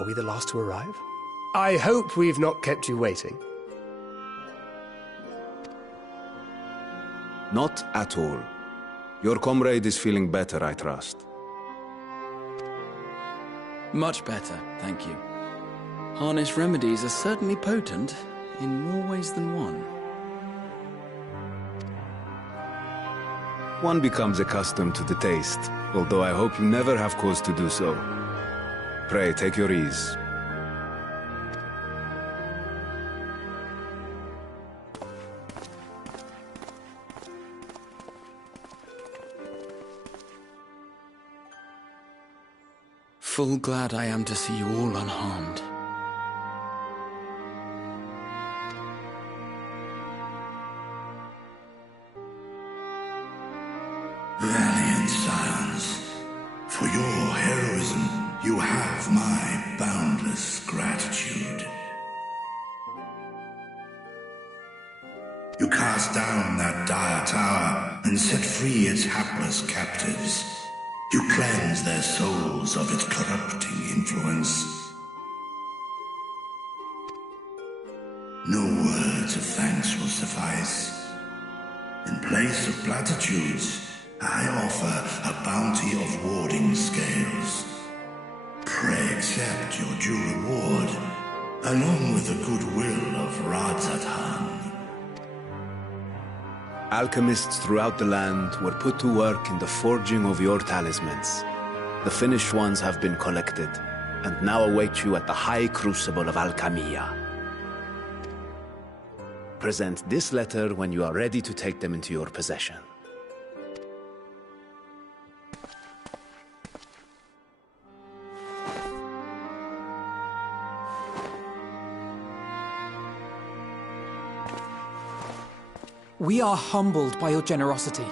Are we the last to arrive? I hope we've not kept you waiting. Not at all. Your comrade is feeling better, I trust. Much better, thank you. Harness remedies are certainly potent, in more ways than one. One becomes accustomed to the taste, although I hope you never have cause to do so. Pray, take your ease. Full glad I am to see you all unharmed. Valiant scions, for your heroism, you have my boundless gratitude. You cast down that dire tower and set free its hapless captives. You cleanse their souls of its corrupting influence. No words of thanks will suffice. In place of platitudes, I offer a bounty of warding scales. Pray accept your due reward, along with the goodwill of Radz-at-Han. Alchemists throughout the land were put to work in the forging of your talismans. The finished ones have been collected, and now await you at the High Crucible of Alchemia. Present this letter when you are ready to take them into your possession. We are humbled by your generosity.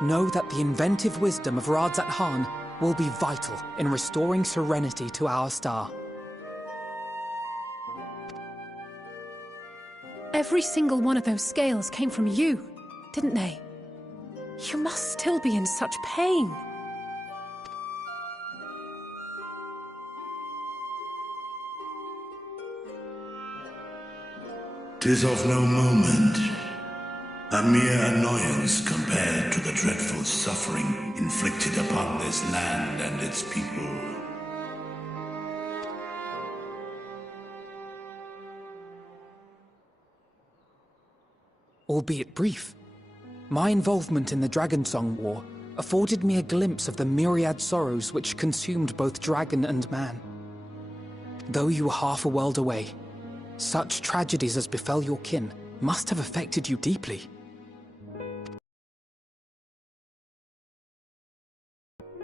Know that the inventive wisdom of Radz-at-Han will be vital in restoring serenity to our star. Every single one of those scales came from you, didn't they? You must still be in such pain. "'Tis of no moment. A mere annoyance compared to the dreadful suffering inflicted upon this land and its people. Albeit brief, my involvement in the Dragonsong War afforded me a glimpse of the myriad sorrows which consumed both dragon and man. Though you were half a world away, such tragedies as befell your kin must have affected you deeply.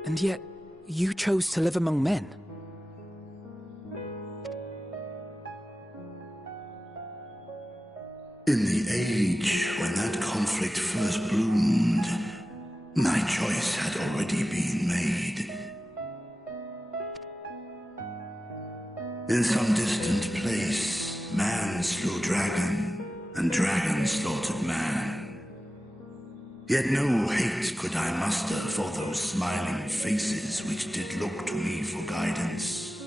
And yet, you chose to live among men. In the age when that conflict first bloomed, my choice had already been made. In some distant place, man slew dragon, and dragon slaughtered man. Yet no hate could I muster for those smiling faces which did look to me for guidance.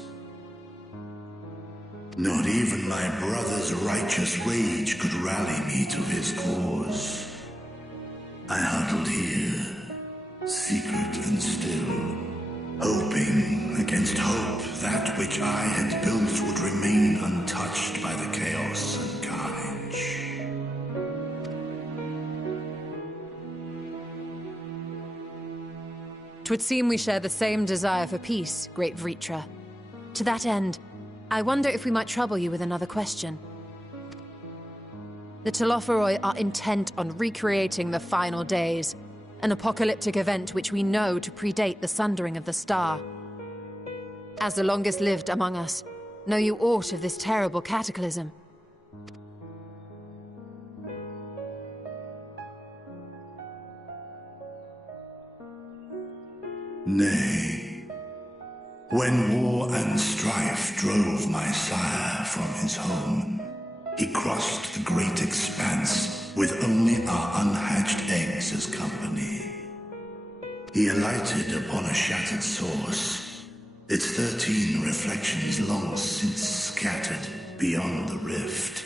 Not even my brother's righteous rage could rally me to his cause. I huddled here, secret and still, hoping against hope that which I had built would remain untouched by the chaos and carnage. Twould seem we share the same desire for peace, great Vritra. To that end, I wonder if we might trouble you with another question. The Telophoroi are intent on recreating the final days, an apocalyptic event which we know to predate the sundering of the star. As the longest lived among us, know you aught of this terrible cataclysm? Nay. When war and strife drove my sire from his home, he crossed the great expanse with only our unhatched eggs as company. He alighted upon a shattered source, its 13 reflections long since scattered beyond the rift.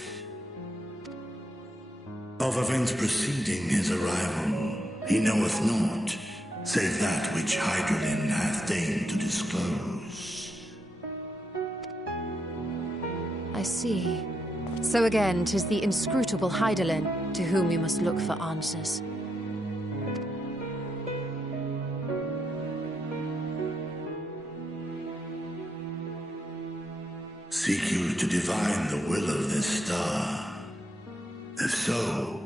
Of events preceding his arrival, he knoweth naught, save that which Hydralin hath deigned to disclose. I see. So again, 'tis the inscrutable Hydralin to whom we must look for answers. Seek you to divine the will of this star? If so,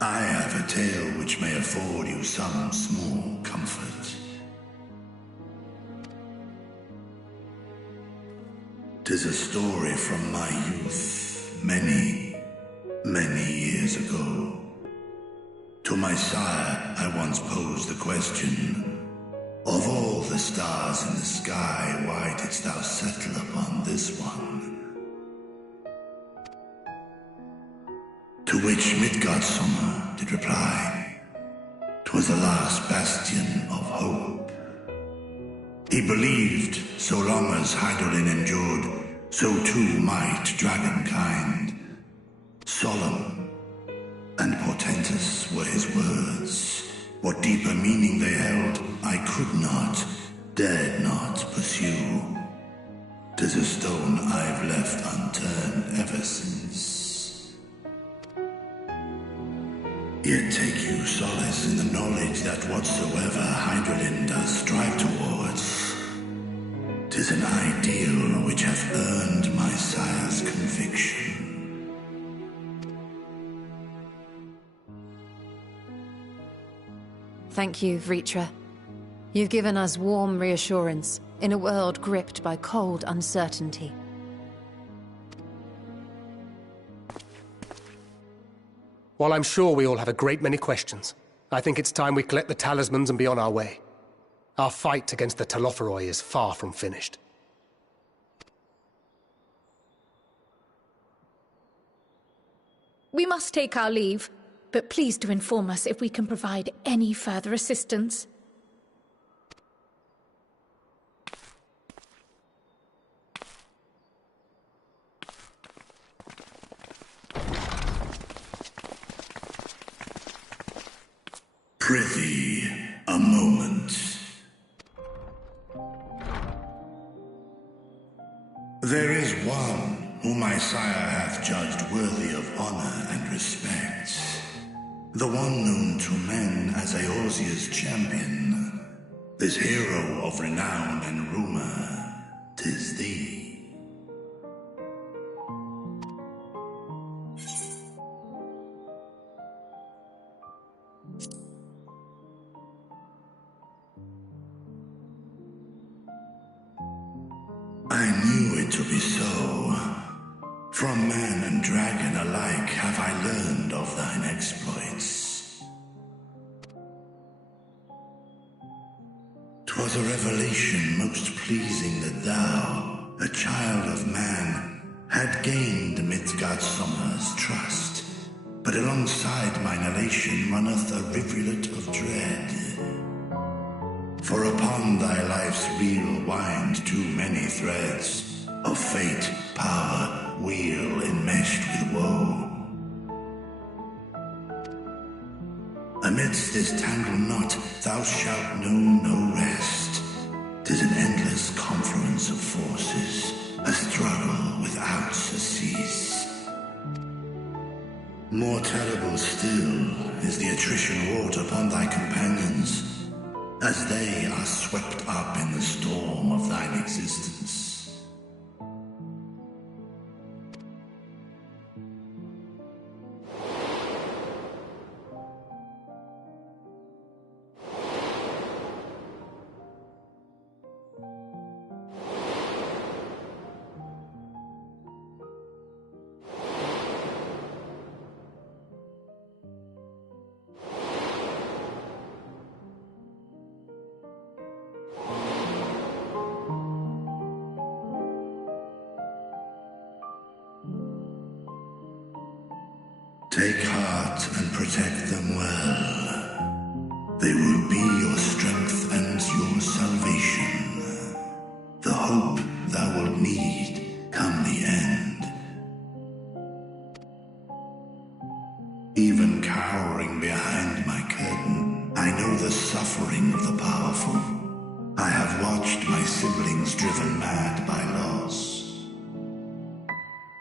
I have a tale which may afford you some small comfort. 'Tis a story from my youth, many, many years ago. To my sire, I once posed the question, of all the stars in the sky, why didst thou settle upon this one? To which Midgardsormr did reply, 'twas the last bastion of hope. He believed, so long as Hydralin endured, so too might dragonkind. Solemn and portentous were his words. What deeper meaning they held, I could not, dared not pursue. 'Tis a stone I've left unturned ever since. Yet take you solace in the knowledge that whatsoever Hydralin does strive towards, 'tis an ideal which hath earned my sire's conviction. Thank you, Vritra. You've given us warm reassurance in a world gripped by cold uncertainty. While I'm sure we all have a great many questions, I think it's time we collect the talismans and be on our way. Our fight against the Telophoroi is far from finished. We must take our leave, but please do inform us if we can provide any further assistance. Prithee, a moment. There is one whom my sire hath judged worthy of honor and respect. The one known to men as Eorzea's champion. This hero of renown and rumor, 'tis thee. I knew it to be so. From man and dragon alike have I learned of thine exploits. 'Twas a revelation most pleasing that thou, a child of man, had gained Midgardsormr's trust. But alongside mine elation runneth a rivulet of dread. For upon thy life's reel wind too many threads of fate, power, weal enmeshed with woe. Amidst this tangled knot thou shalt know no rest. 'Tis an endless confluence of forces, a struggle without surcease. More terrible still is the attrition wrought upon thy companions, as they are swept up in the storm of thine existence. Take heart and protect them well. They will be your strength and your salvation. The cowering behind my curtain, I know the suffering of the powerful. I have watched my siblings driven mad by loss.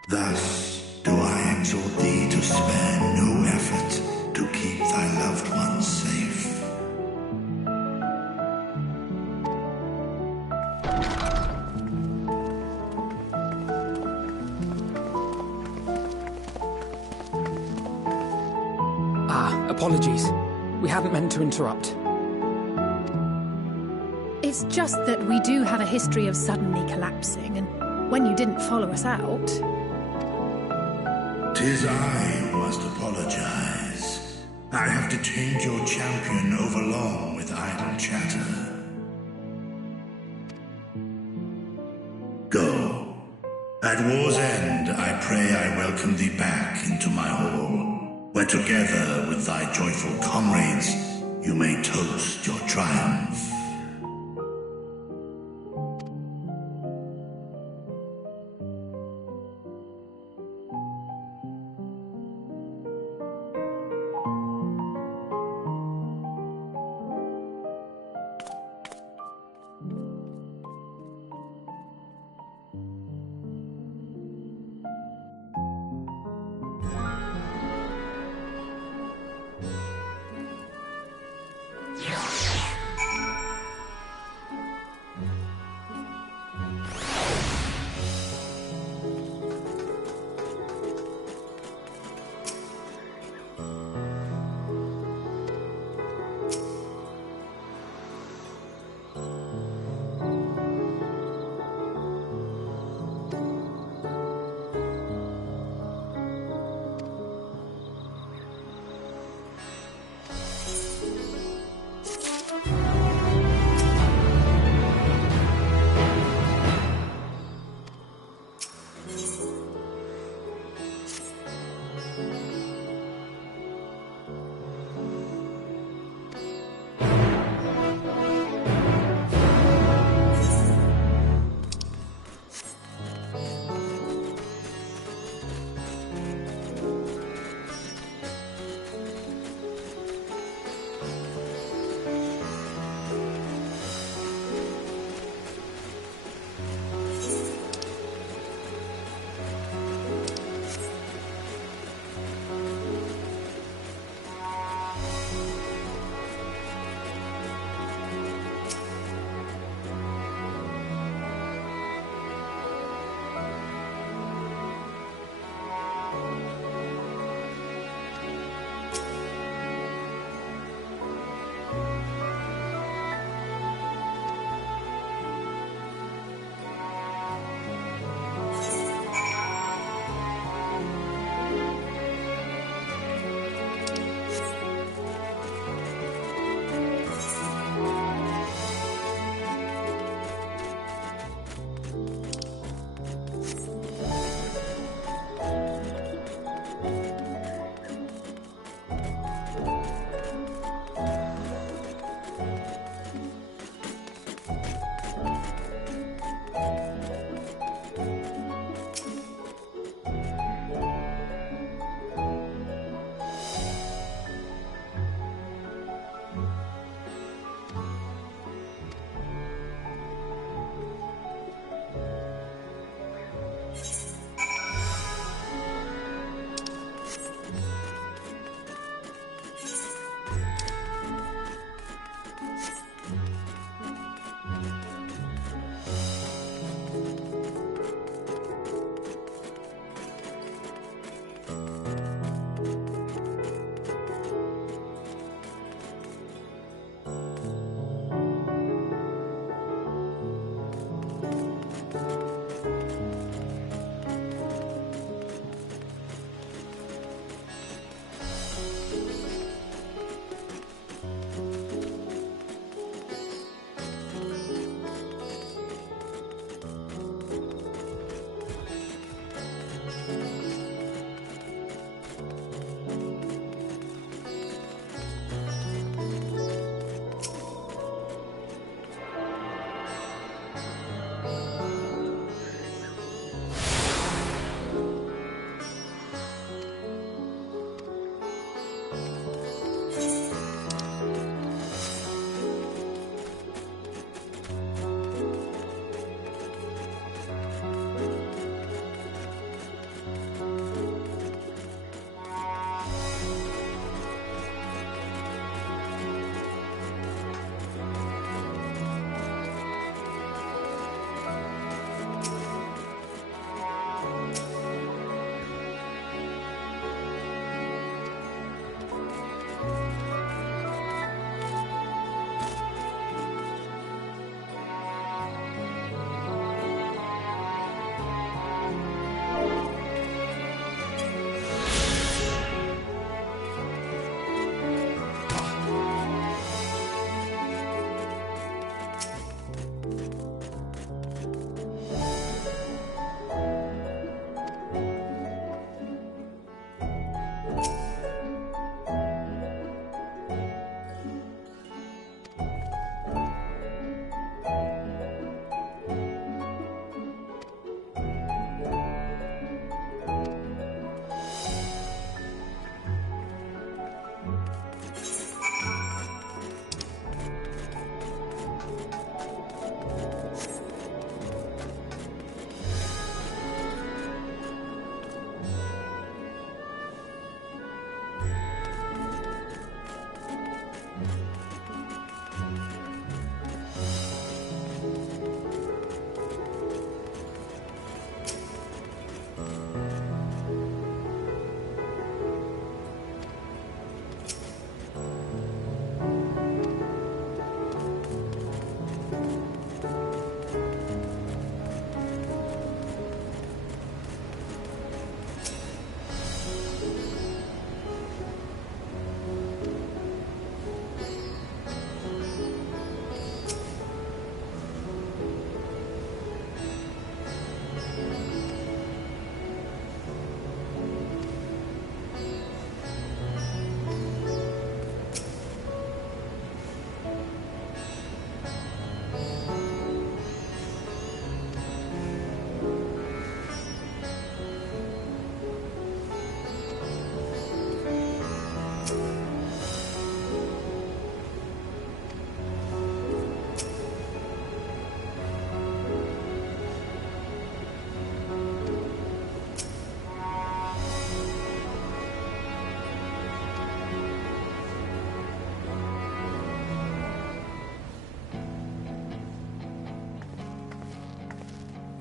Thus do I exhort thee to spare no effort to keep thy loved ones safe. Apologies. We hadn't meant to interrupt. It's just that we do have a history of suddenly collapsing, and when you didn't follow us out... 'Tis I who must apologize. I have detained your champion overlong with idle chatter. Go. At war's end, I pray I welcome thee back into my hall, where together with thy joyful comrades, you may toast your triumph.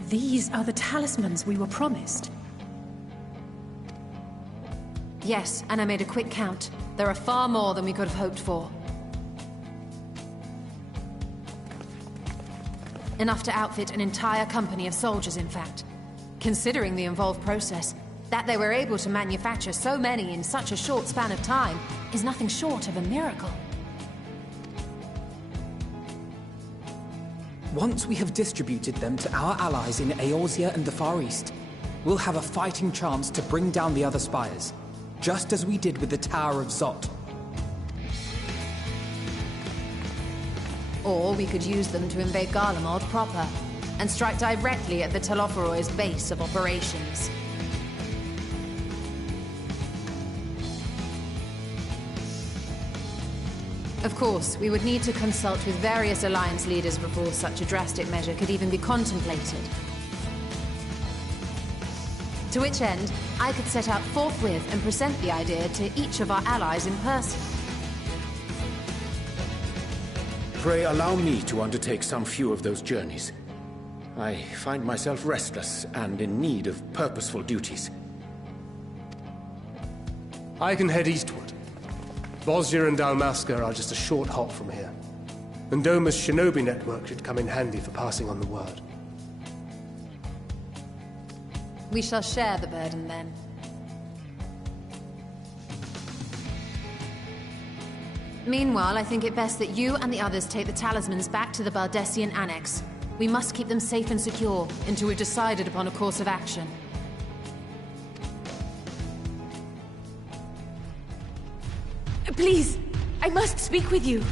These are the talismans we were promised. Yes, and I made a quick count. There are far more than we could have hoped for. Enough to outfit an entire company of soldiers, in fact. Considering the involved process, that they were able to manufacture so many in such a short span of time is nothing short of a miracle. Once we have distributed them to our allies in Eorzea and the Far East, we'll have a fighting chance to bring down the other spires, just as we did with the Tower of Zot. Or we could use them to invade Garlemald proper, and strike directly at the Telophoroid's base of operations. Of course, we would need to consult with various Alliance leaders before such a drastic measure could even be contemplated. To which end, I could set out forthwith and present the idea to each of our allies in person. Pray allow me to undertake some few of those journeys. I find myself restless and in need of purposeful duties. I can head eastward. Bosnia and Dalmasca are just a short hop from here. And Doma's shinobi network should come in handy for passing on the word. We shall share the burden then. Meanwhile, I think it best that you and the others take the talismans back to the Baldessian Annex. We must keep them safe and secure until we've decided upon a course of action. Please, I must speak with you.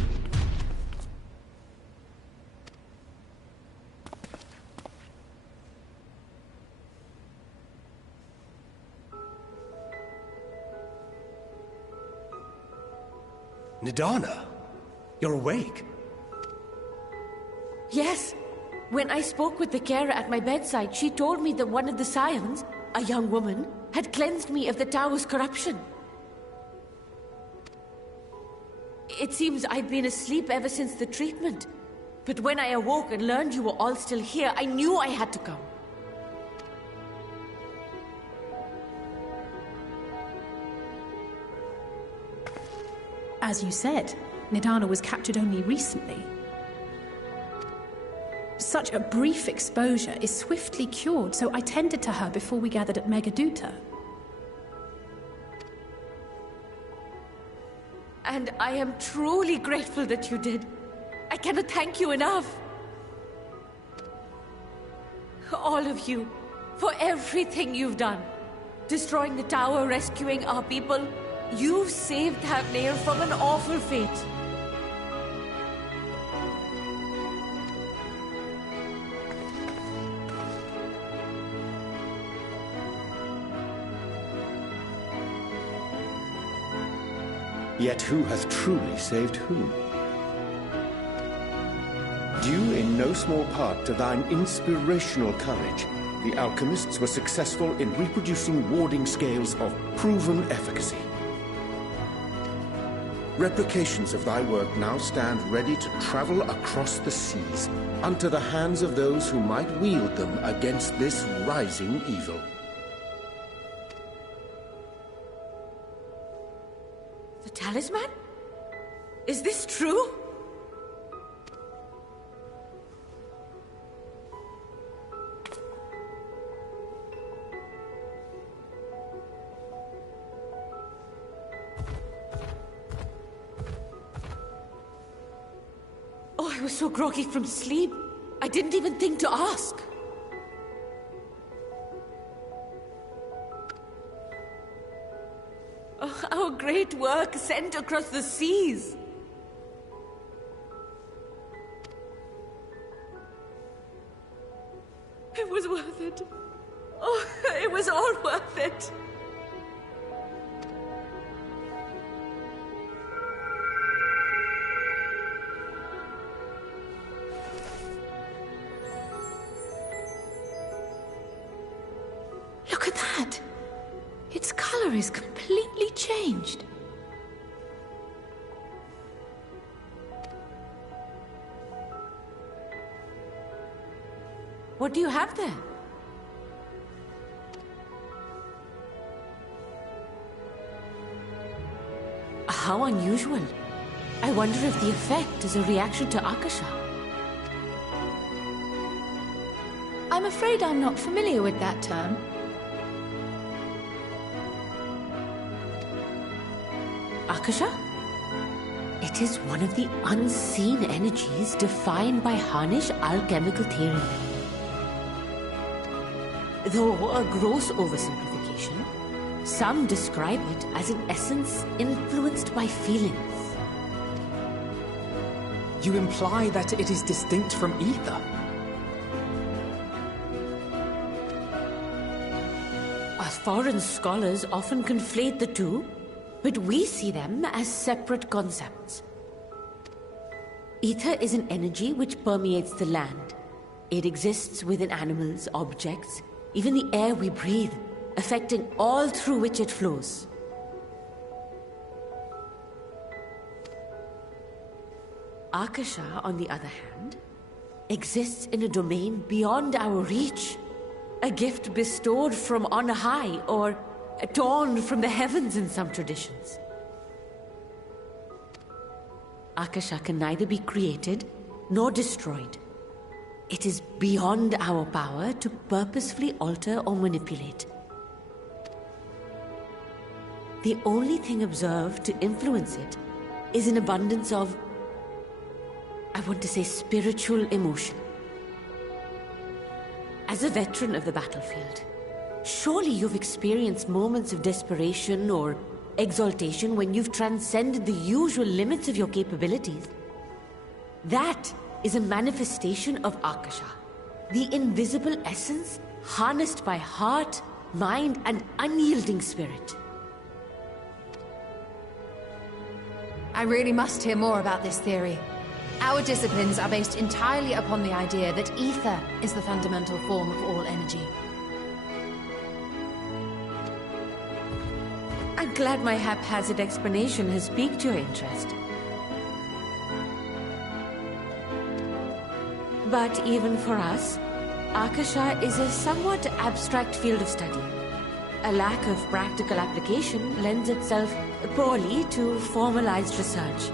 Nidana, you're awake. Yes. When I spoke with the carer at my bedside, she told me that one of the scions, a young woman, had cleansed me of the tower's corruption. It seems I'd been asleep ever since the treatment. But when I awoke and learned you were all still here, I knew I had to come. As you said, Nidana was captured only recently. Such a brief exposure is swiftly cured, so I tended to her before we gathered at Megaduta. And I am truly grateful that you did. I cannot thank you enough. All of you, for everything you've done. Destroying the tower, rescuing our people. You've saved Thavnair from an awful fate. Yet who hath truly saved whom? Due in no small part to thine inspirational courage, the alchemists were successful in reproducing warding scales of proven efficacy. Replications of thy work now stand ready to travel across the seas, unto the hands of those who might wield them against this rising evil. The talisman? Is this true? Oh, I was so groggy from sleep. I didn't even think to ask. Oh, our great work sent across the seas. It was worth it. Oh, it was all worth it. Look at that! Its color is completely changed. What do you have there? How unusual. I wonder if the effect is a reaction to Akasha. I'm afraid I'm not familiar with that term. Akasha? It is one of the unseen energies defined by Harnish alchemical theory. Though a gross oversimplification, some describe it as an essence influenced by feelings. You imply that it is distinct from ether? Us foreign scholars often conflate the two, but we see them as separate concepts. Ether is an energy which permeates the land. It exists within animals, objects, even the air we breathe, affecting all through which it flows. Akasha, on the other hand, exists in a domain beyond our reach. A gift bestowed from on high, or torn from the heavens in some traditions. Akasha can neither be created nor destroyed. It is beyond our power to purposefully alter or manipulate. The only thing observed to influence it is an abundance of, I want to say, spiritual emotion. As a veteran of the battlefield, surely you've experienced moments of desperation or exaltation when you've transcended the usual limits of your capabilities. That is a manifestation of Akasha, the invisible essence harnessed by heart, mind, and unyielding spirit. I really must hear more about this theory. Our disciplines are based entirely upon the idea that ether is the fundamental form of all energy. I'm glad my haphazard explanation has piqued your interest. But even for us, Akasha is a somewhat abstract field of study. A lack of practical application lends itself poorly to formalized research.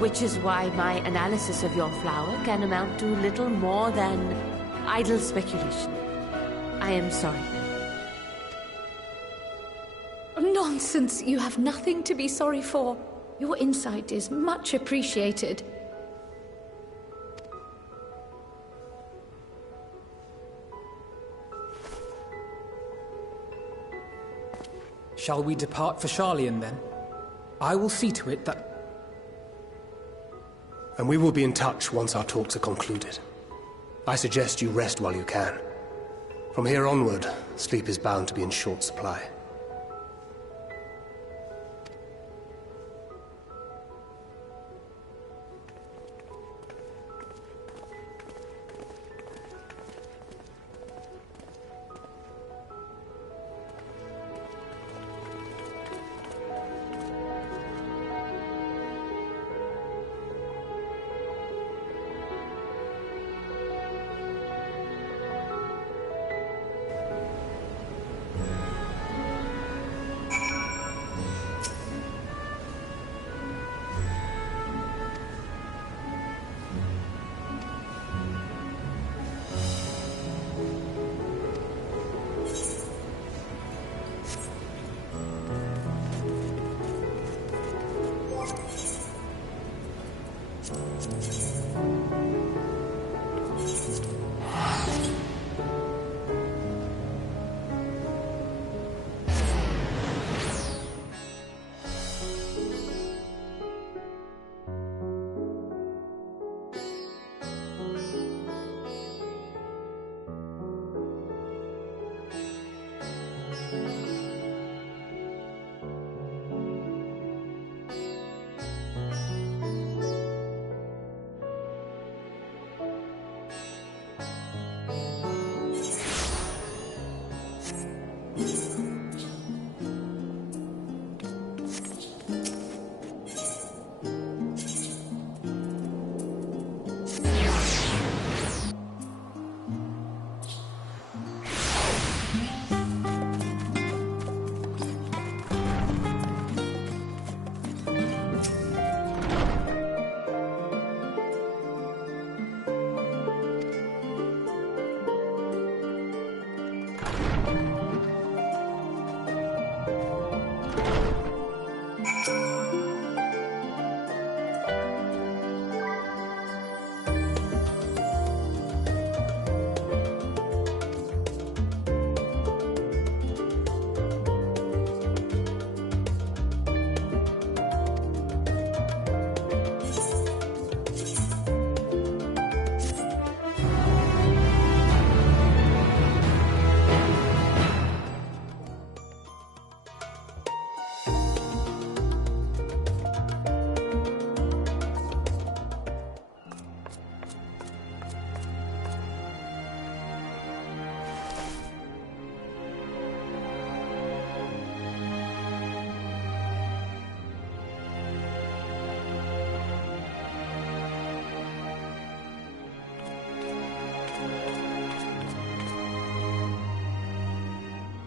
Which is why my analysis of your flower can amount to little more than idle speculation. I am sorry. Nonsense! You have nothing to be sorry for. Your insight is much appreciated. Shall we depart for Sharlayan then? I will see to it that... And we will be in touch once our talks are concluded. I suggest you rest while you can. From here onward, sleep is bound to be in short supply.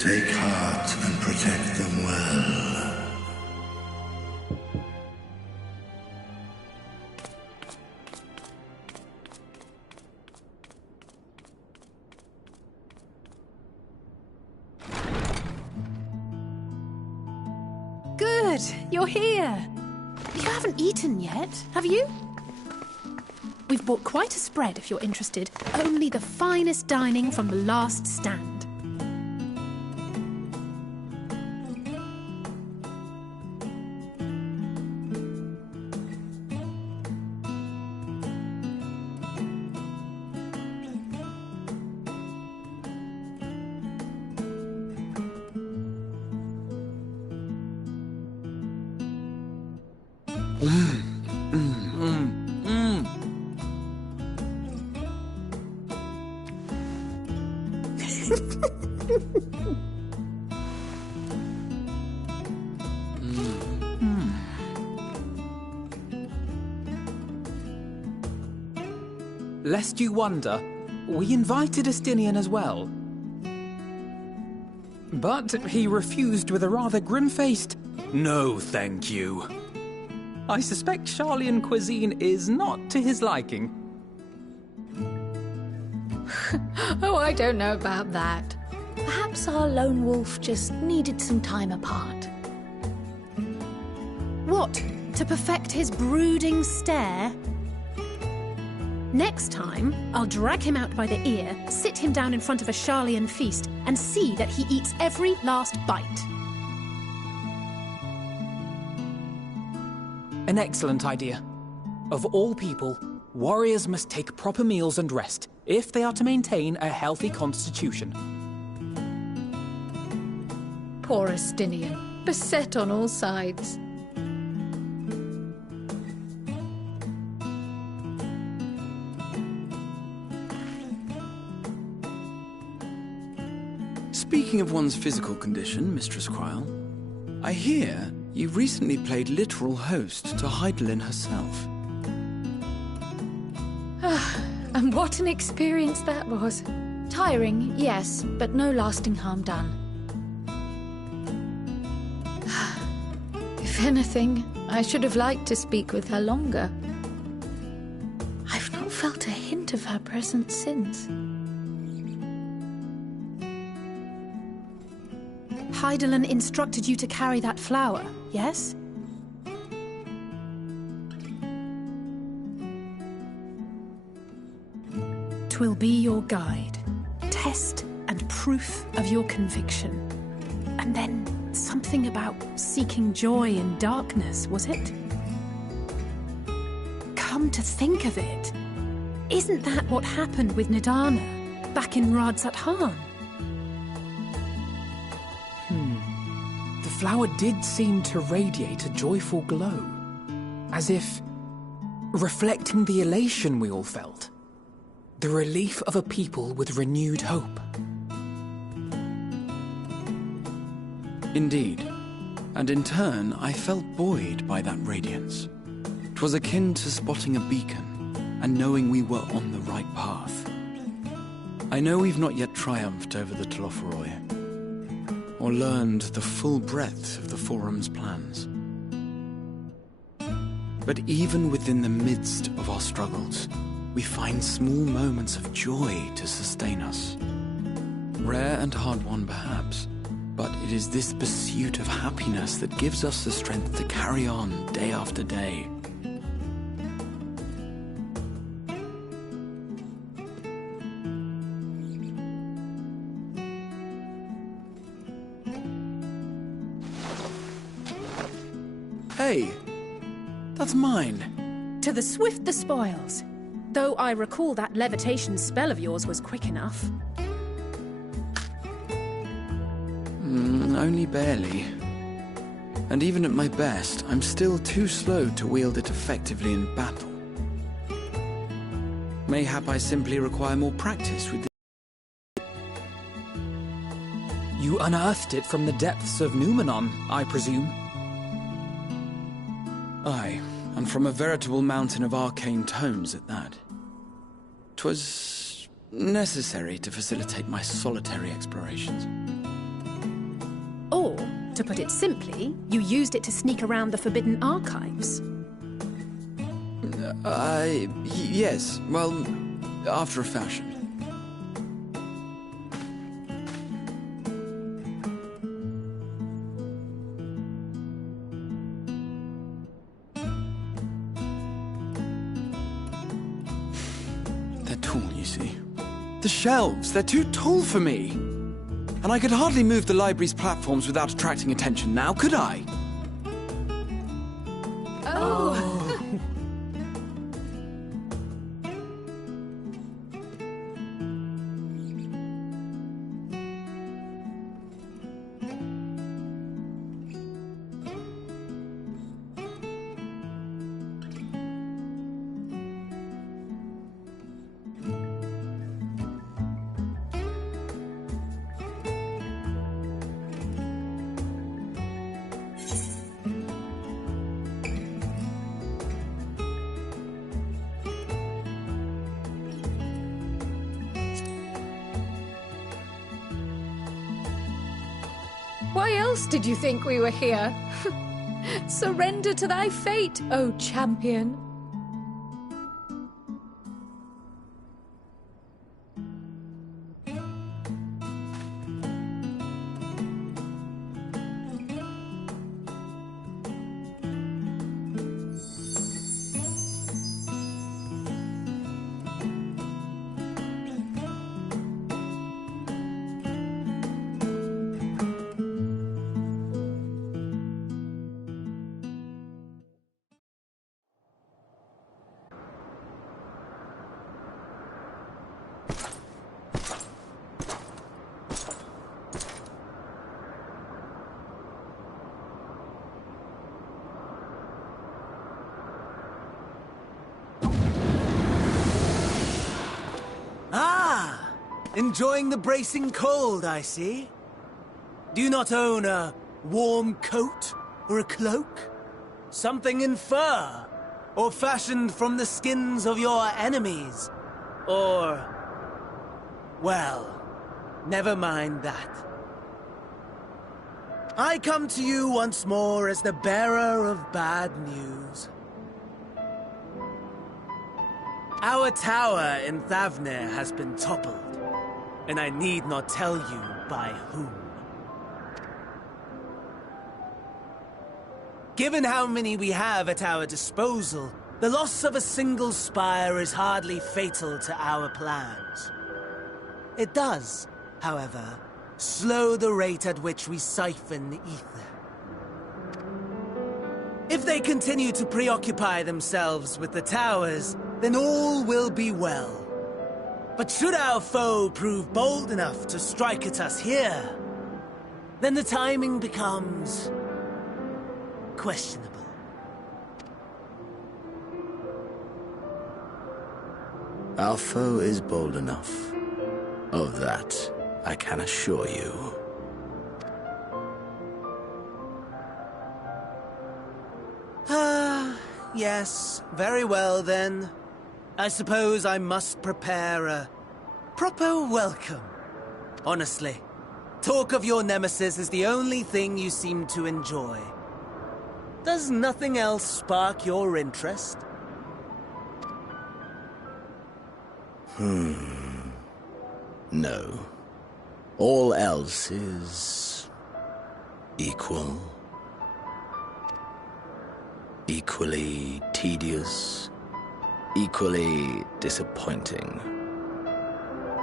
Take heart and protect them well. Good, you're here. You haven't eaten yet, have you? We've bought quite a spread if you're interested. Only the finest dining from the last stand. Lest you wonder, we invited Estinian as well. But he refused with a rather grim-faced, "No, thank you." I suspect Sharlayan cuisine is not to his liking. Oh, I don't know about that. Perhaps our lone wolf just needed some time apart. What? To perfect his brooding stare? Next time, I'll drag him out by the ear, sit him down in front of a Sharlayan feast, and see that he eats every last bite. An excellent idea. Of all people, warriors must take proper meals and rest if they are to maintain a healthy constitution. Poor Estinian, beset on all sides. Speaking of one's physical condition, Mistress Cryle, I hear you recently played literal host to Hydaelyn herself. And what an experience that was. Tiring, yes, but no lasting harm done. If anything, I should have liked to speak with her longer. I've not felt a hint of her presence since. Hydaelyn instructed you to carry that flower, yes? Twill be your guide, test and proof of your conviction. And then something about seeking joy in darkness, was it? Come to think of it, isn't that what happened with Nidana back in Radz-at-Han? The flower did seem to radiate a joyful glow, as if reflecting the elation we all felt, the relief of a people with renewed hope. Indeed, and in turn I felt buoyed by that radiance. 'Twas akin to spotting a beacon and knowing we were on the right path. I know we've not yet triumphed over the Telophoroi, or learned the full breadth of the Forum's plans. But even within the midst of our struggles, we find small moments of joy to sustain us. Rare and hard-won perhaps, but it is this pursuit of happiness that gives us the strength to carry on day after day. Hey, that's mine. To the swift the spoils. Though I recall that levitation spell of yours was quick enough. Only barely. And even at my best, I'm still too slow to wield it effectively in battle. Mayhap I simply require more practice with the... You unearthed it from the depths of Numenon, I presume? Aye, and from a veritable mountain of arcane tomes at that. 'Twas necessary to facilitate my solitary explorations. To put it simply, you used it to sneak around the Forbidden Archives. Yes. Well, after a fashion. They're tall, you see. The shelves, they're too tall for me. And I could hardly move the library's platforms without attracting attention now, could I? Oh. Why else did you think we were here? Surrender to thy fate, O champion. Enjoying the bracing cold, I see. Do you not own a warm coat or a cloak? Something in fur? Or fashioned from the skins of your enemies? Or... well, never mind that. I come to you once more as the bearer of bad news. Our tower in Thavnair has been toppled. And I need not tell you by whom. Given how many we have at our disposal, the loss of a single spire is hardly fatal to our plans. It does, however, slow the rate at which we siphon ether. If they continue to preoccupy themselves with the towers, then all will be well. But should our foe prove bold enough to strike at us here, then the timing becomes questionable. Our foe is bold enough. Of that, I can assure you. Yes, very well then. I suppose I must prepare a proper welcome. Honestly, talk of your nemesis is the only thing you seem to enjoy. Does nothing else spark your interest? No. All else is... equal. Equally tedious. Equally disappointing.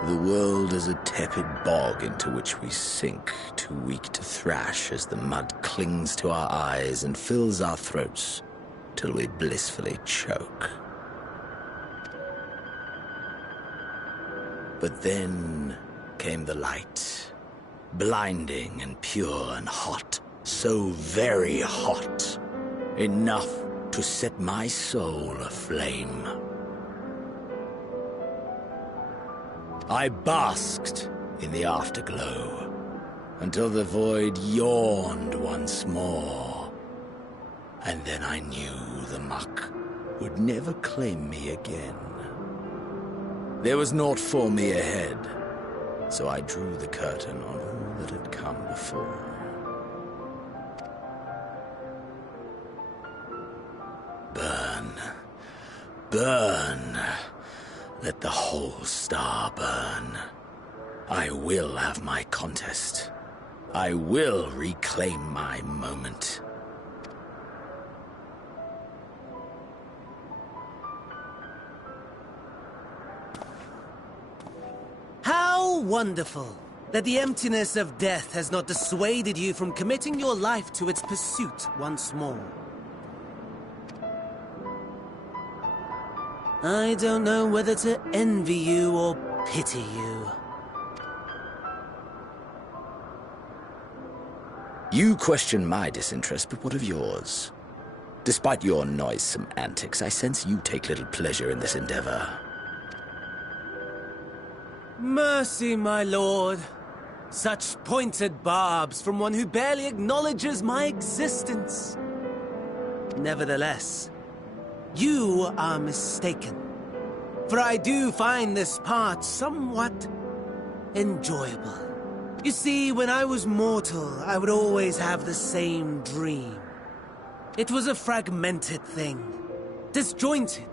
The world is a tepid bog into which we sink, too weak to thrash as the mud clings to our eyes and fills our throats till we blissfully choke. But then came the light, blinding and pure and hot, so very hot, enough to set my soul aflame. I basked in the afterglow until the void yawned once more. And then I knew the muck would never claim me again. There was naught for me ahead, so I drew the curtain on all that had come before. Burn. Let the whole star burn. I will have my contest. I will reclaim my moment. How wonderful that the emptiness of death has not dissuaded you from committing your life to its pursuit once more. I don't know whether to envy you or pity you. You question my disinterest, but what of yours? Despite your noisome antics, I sense you take little pleasure in this endeavor. Mercy, my lord. Such pointed barbs from one who barely acknowledges my existence. Nevertheless, you are mistaken. For I do find this part somewhat enjoyable. You see, when I was mortal, I would always have the same dream. It was a fragmented thing, disjointed,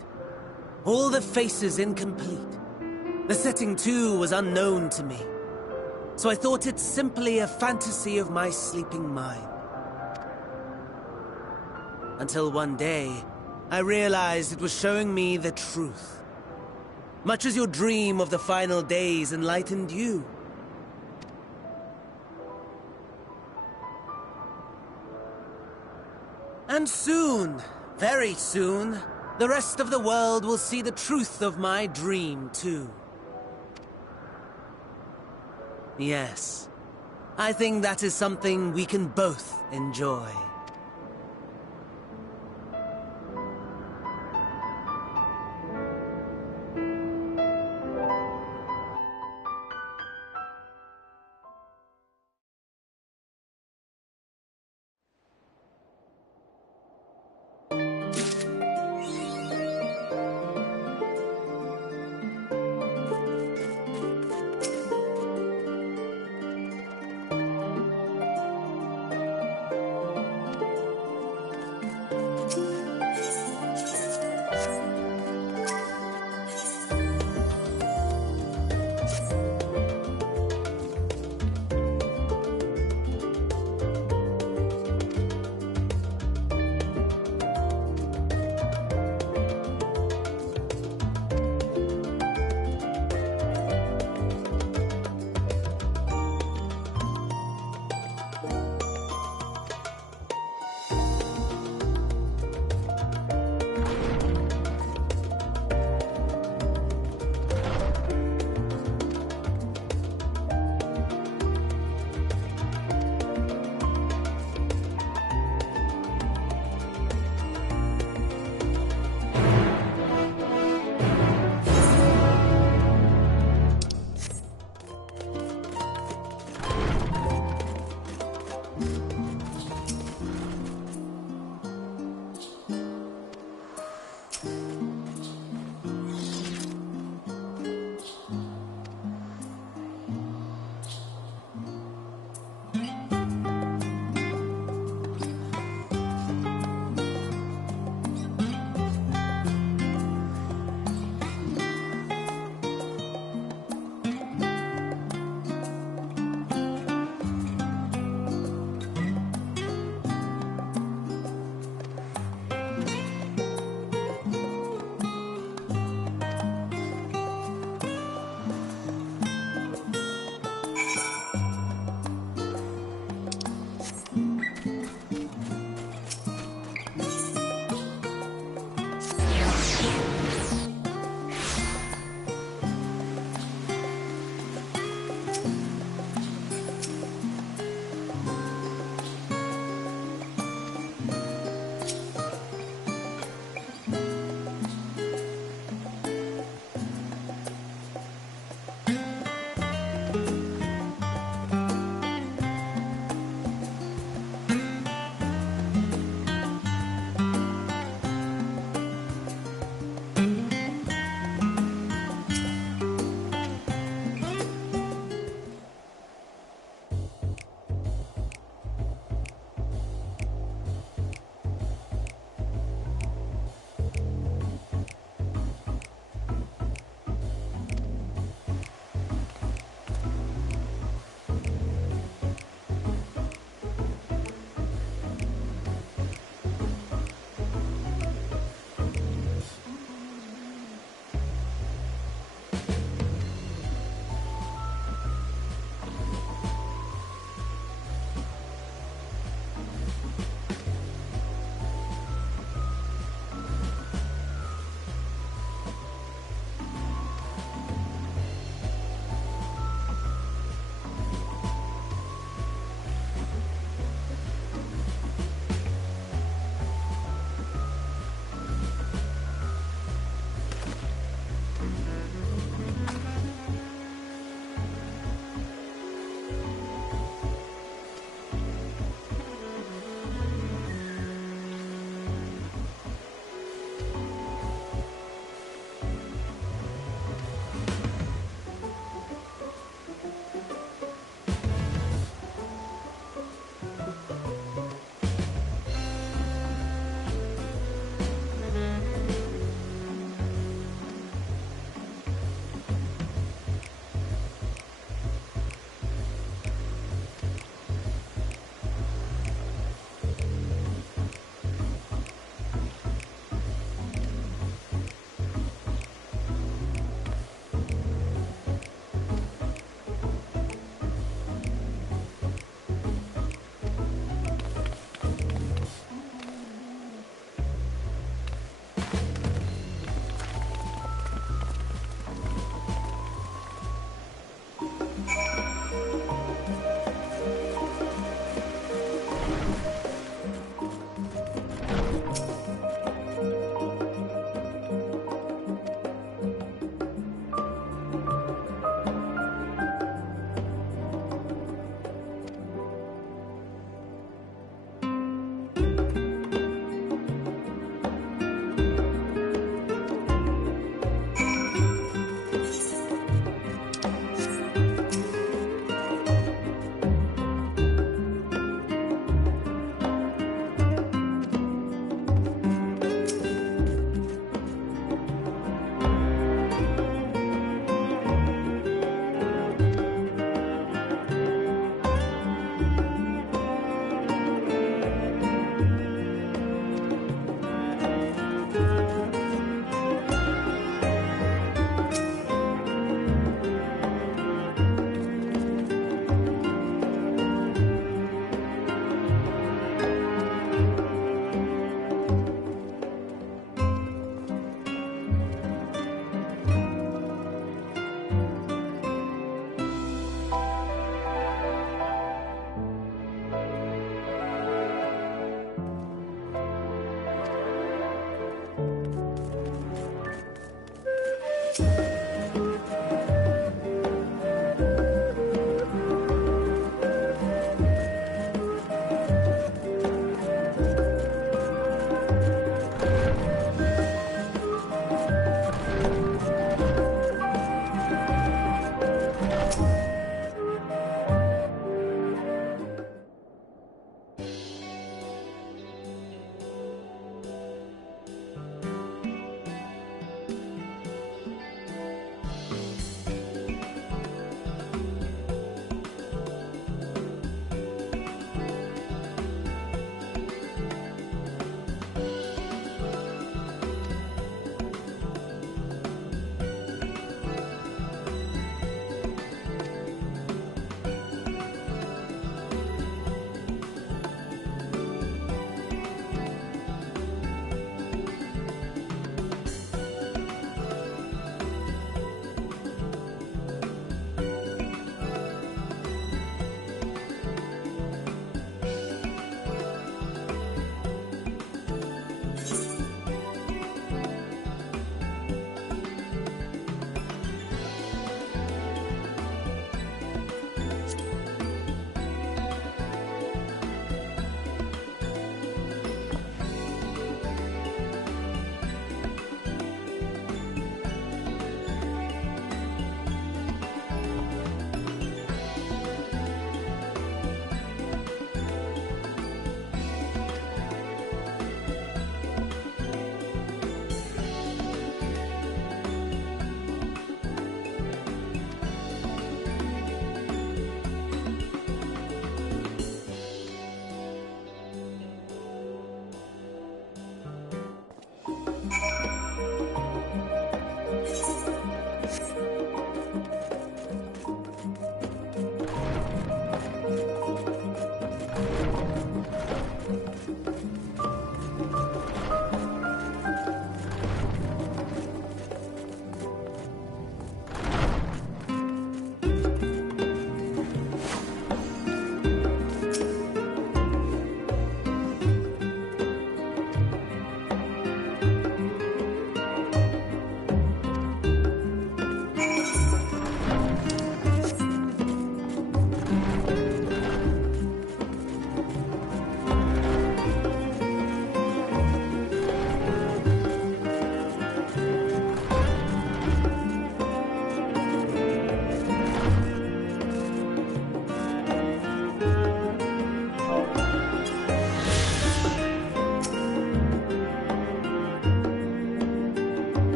all the faces incomplete. The setting, too, was unknown to me, so I thought it simply a fantasy of my sleeping mind. Until one day, I realized it was showing me the truth, much as your dream of the final days enlightened you. And soon, very soon, the rest of the world will see the truth of my dream, too. Yes, I think that is something we can both enjoy.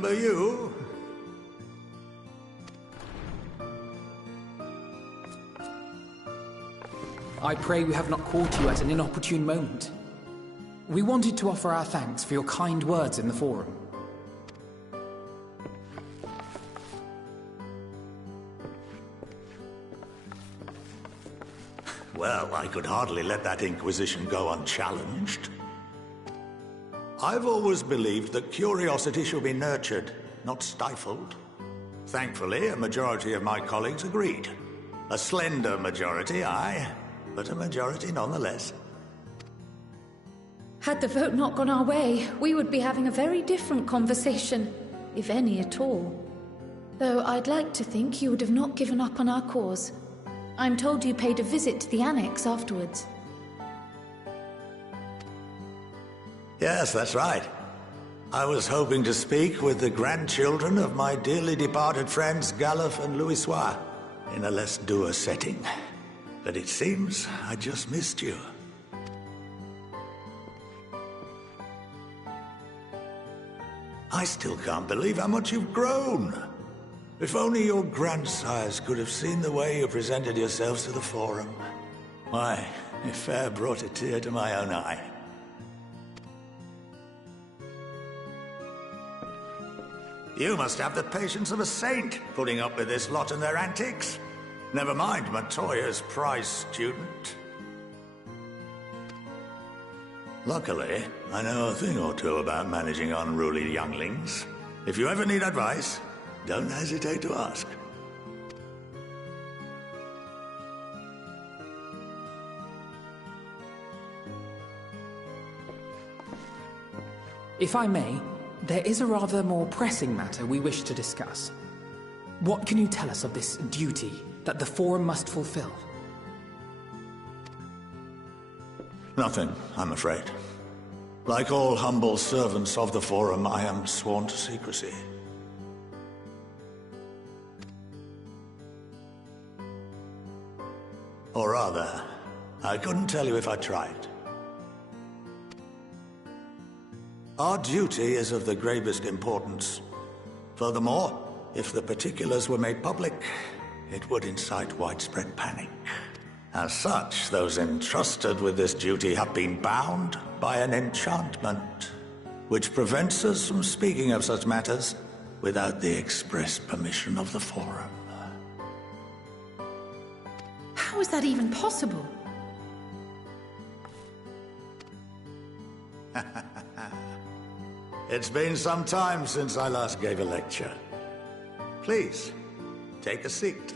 remember you. I pray we have not caught you at an inopportune moment. We wanted to offer our thanks for your kind words in the forum. Well, I could hardly let that Inquisition go unchallenged. I've always believed that curiosity should be nurtured, not stifled. Thankfully, a majority of my colleagues agreed. A slender majority, aye, but a majority nonetheless. Had the vote not gone our way, we would be having a very different conversation, if any at all. Though I'd like to think you would have not given up on our cause. I'm told you paid a visit to the Annex afterwards. Yes, that's right. I was hoping to speak with the grandchildren of my dearly departed friends Galuf and Louisoix in a less dour setting. But it seems I just missed you. I still can't believe how much you've grown. If only your grandsires could have seen the way you presented yourselves to the Forum. Why, it fair brought a tear to my own eye. You must have the patience of a saint, putting up with this lot and their antics. Never mind Matoya's prize student. Luckily, I know a thing or two about managing unruly younglings. If you ever need advice, don't hesitate to ask. If I may, there is a rather more pressing matter we wish to discuss. What can you tell us of this duty that the Forum must fulfill? Nothing, I'm afraid. Like all humble servants of the Forum, I am sworn to secrecy. Or rather, I couldn't tell you if I tried. Our duty is of the gravest importance. Furthermore, if the particulars were made public, it would incite widespread panic. As such, those entrusted with this duty have been bound by an enchantment, which prevents us from speaking of such matters without the express permission of the Forum. How is that even possible? It's been some time since I last gave a lecture. Please, take a seat.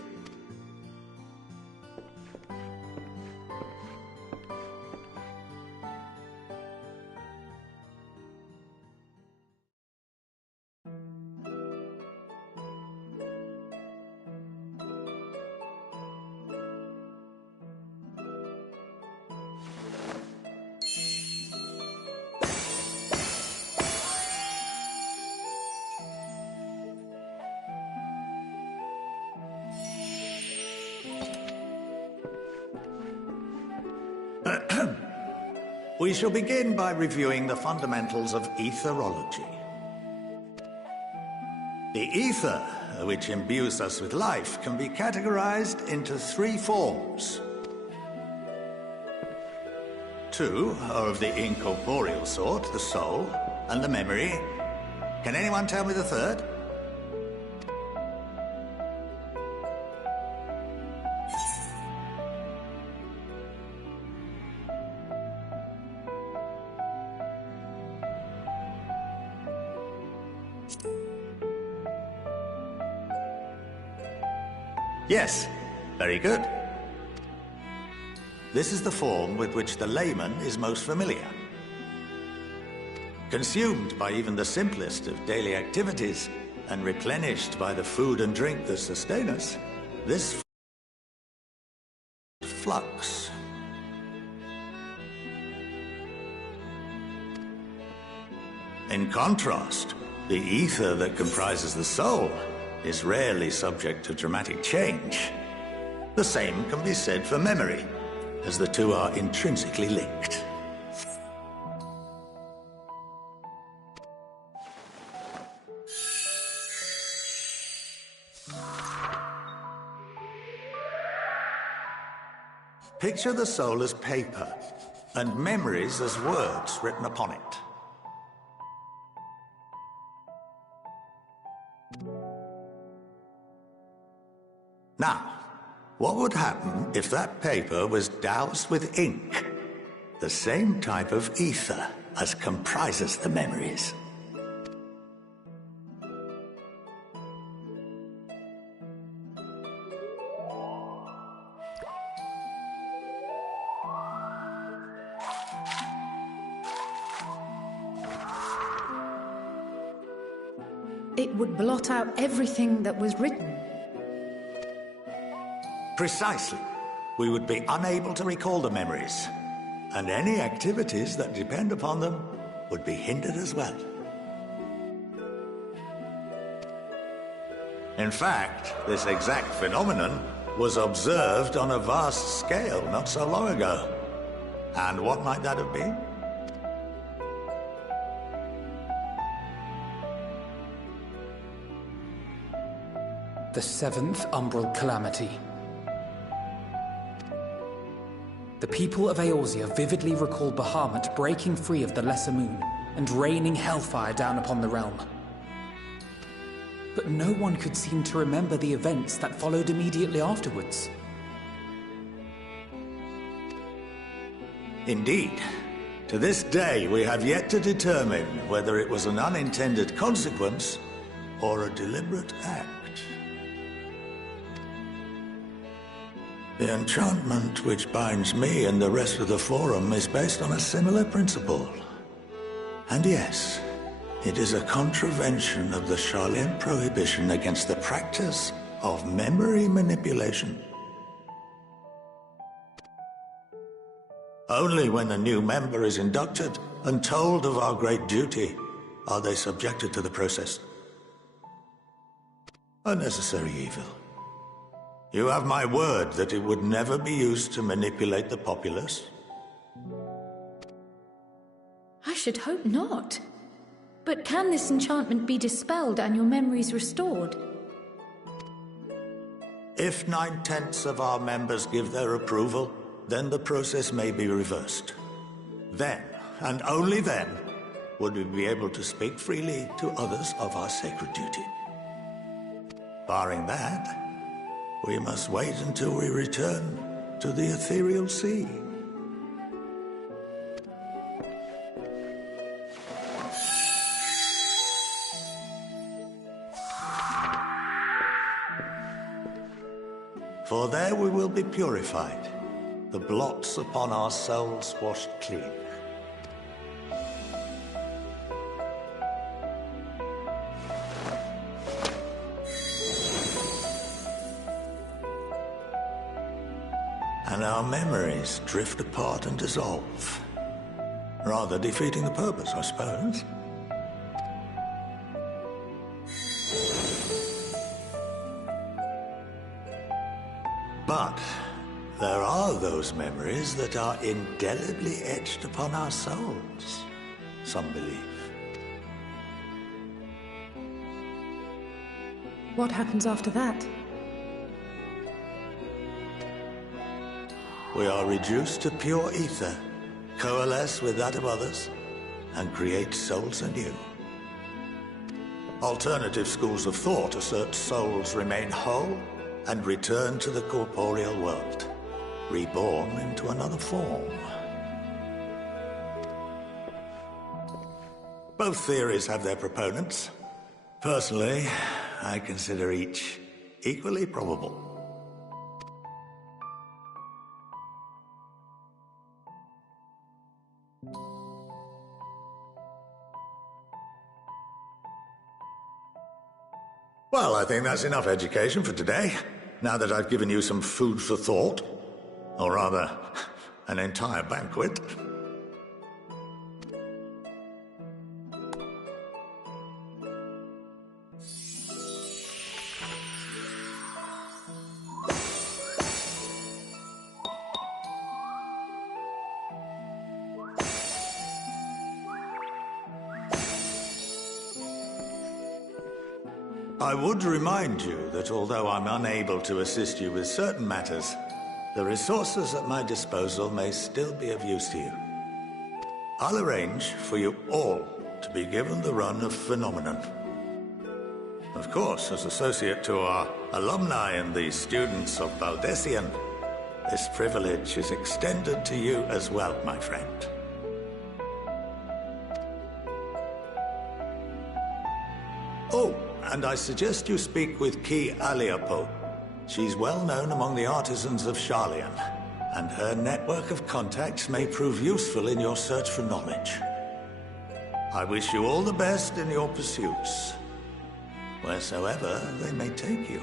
We shall begin by reviewing the fundamentals of etherology. The ether, which imbues us with life, can be categorized into three forms. Two are of the incorporeal sort, the soul, and the memory. Can anyone tell me the third? Yes, very good. This is the form with which the layman is most familiar. Consumed by even the simplest of daily activities, and replenished by the food and drink that sustain us, this flux. In contrast, the ether that comprises the soul is rarely subject to dramatic change. The same can be said for memory, as the two are intrinsically linked. Picture the soul as paper, and memories as words written upon it. Now, what would happen if that paper was doused with ink? The same type of ether as comprises the memories. It would blot out everything that was written. Precisely. We would be unable to recall the memories, and any activities that depend upon them would be hindered as well. In fact, this exact phenomenon was observed on a vast scale not so long ago. And what might that have been? The seventh Umbral Calamity. The people of Eorzea vividly recall Bahamut breaking free of the Lesser Moon and raining hellfire down upon the realm. But no one could seem to remember the events that followed immediately afterwards. Indeed. To this day, we have yet to determine whether it was an unintended consequence or a deliberate act. The enchantment which binds me and the rest of the Forum is based on a similar principle. And yes, it is a contravention of the Sharlayan prohibition against the practice of memory manipulation. Only when a new member is inducted and told of our great duty are they subjected to the process. A necessary evil. You have my word that it would never be used to manipulate the populace? I should hope not. But can this enchantment be dispelled and your memories restored? If 9/10 of our members give their approval, then the process may be reversed. Then, and only then, would we be able to speak freely to others of our sacred duty. Barring that, we must wait until we return to the ethereal sea. For there we will be purified, the blots upon our souls washed clean. And our memories drift apart and dissolve, rather defeating the purpose, I suppose. But there are those memories that are indelibly etched upon our souls, some believe. What happens after that? We are reduced to pure ether, coalesce with that of others, and create souls anew. Alternative schools of thought assert souls remain whole and return to the corporeal world, reborn into another form. Both theories have their proponents. Personally, I consider each equally probable. Well, I think that's enough education for today, now that I've given you some food for thought. Or rather, an entire banquet. I would remind you that although I'm unable to assist you with certain matters, the resources at my disposal may still be of use to you. I'll arrange for you all to be given the run of Phenomenon. Of course, as associate to our alumni and the students of Valdesian, this privilege is extended to you as well, my friend. Oh, and I suggest you speak with Ki Aliapo. She's well known among the artisans of Sharlayan, and her network of contacts may prove useful in your search for knowledge. I wish you all the best in your pursuits, wheresoever they may take you.